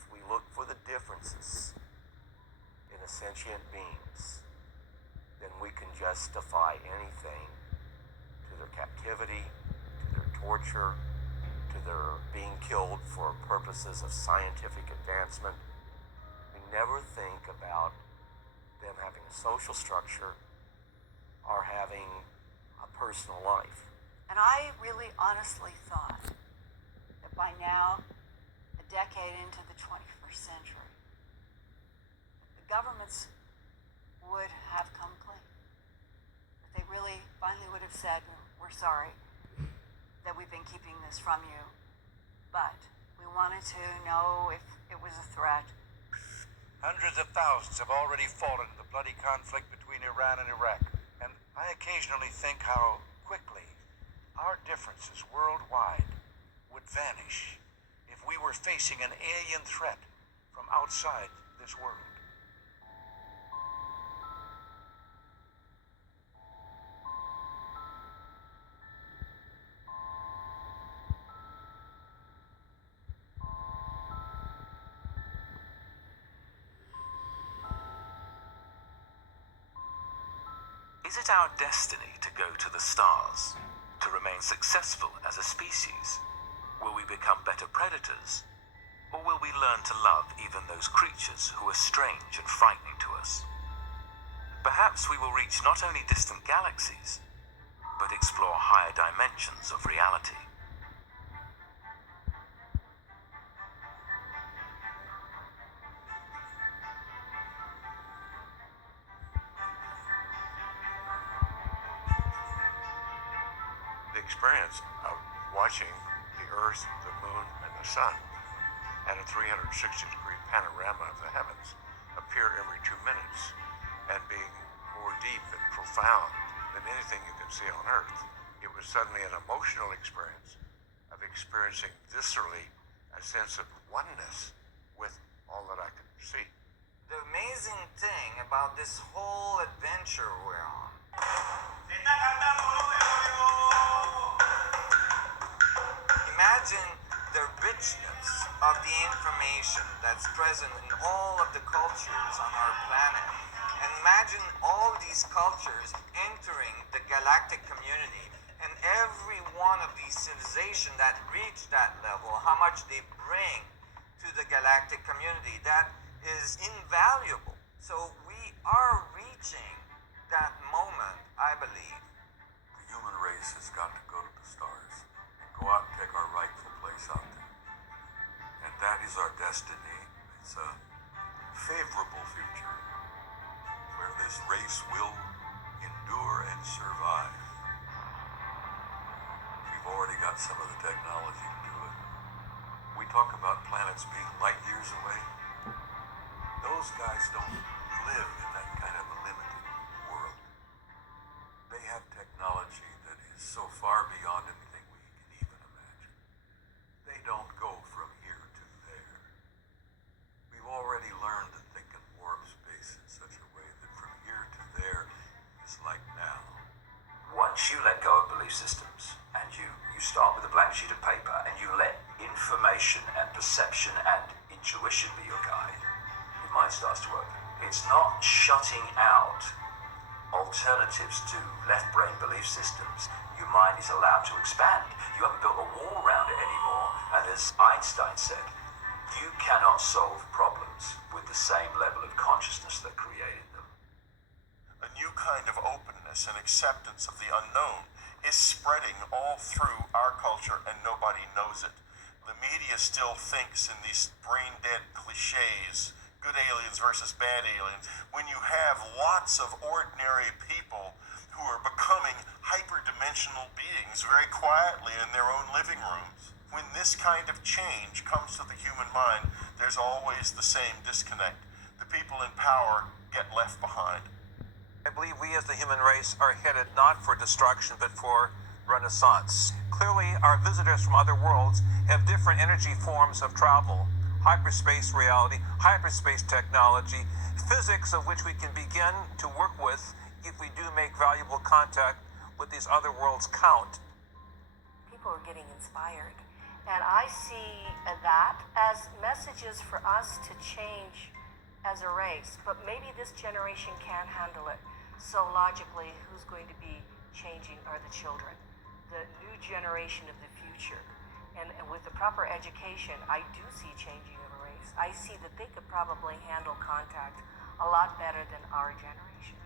if we look for the differences in a sentient beings, then we can justify anything, to their captivity, to their torture, to their being killed for purposes of scientific advancement. We never think about them having a social structure or having a personal life. And I really honestly thought that by now, a decade into the 21st century, the governments would have come clean. That they really finally would have said, we're sorry that we've been keeping this from you, but we wanted to know if it was a threat. Hundreds of thousands have already fallen in the bloody conflict between Iran and Iraq, and I occasionally think how quickly our differences worldwide would vanish if we were facing an alien threat from outside this world. Is it our destiny to go to the stars, to remain successful as a species? Will we become better predators? Or will we learn to love even those creatures who are strange and frightening to us? Perhaps we will reach not only distant galaxies, but explore higher dimensions of reality. The experience of watching the Earth, the Moon, and the Sun at a 360-degree panorama of the heavens appear every 2 minutes and being more deep and profound than anything you can see on Earth. It was suddenly an emotional experience of experiencing viscerally a sense of oneness with all that I could see. The amazing thing about this whole adventure we're on imagine the richness of the information that's present in all of the cultures on our planet. And imagine all these cultures entering the galactic community, and every one of these civilizations that reach that level, how much they bring to the galactic community. That is invaluable. So we are reaching that moment, I believe. The human race has got to go to the stars and go out and take our rightful place out there. And that is our destiny. It's a favorable future where this race will endure and survive. We've already got some of the technology to do it. We talk about planets being light years away. Those guys don't live in that kind of a limited world. They have technology that is so far beyond anything we can even imagine. They don't go from here to there. We've already learned to think in warp space in such a way that from here to there is like now. Once you let go of belief systems and you start with a blank sheet of paper and you let information and perception and intuition be your guide, your mind starts to work. It's not shutting out alternatives to left brain belief systems. Your mind is allowed to expand. You haven't built a wall around it anymore. And as Einstein said, you cannot solve problems with the same level of consciousness that created them. A new kind of openness and acceptance of the unknown is spreading all through our culture, and nobody knows it. The media still thinks in these brain-dead cliches, good aliens versus bad aliens, when you have lots of ordinary people who are becoming hyperdimensional beings very quietly in their own living rooms. When this kind of change comes to the human mind, there's always the same disconnect. The people in power get left behind. I believe we as the human race are headed not for destruction but for renaissance. Clearly, our visitors from other worlds have different energy forms of travel. Hyperspace reality, hyperspace technology, physics of which we can begin to work with if we do make valuable contact with these other worlds count. People are getting inspired, And I see that as messages for us to change as a race. But maybe this generation can't handle it. So logically, who's going to be changing are the children, the new generation of the future. And with the proper education, I do see changing of a race. I see that they could probably handle contact a lot better than our generation.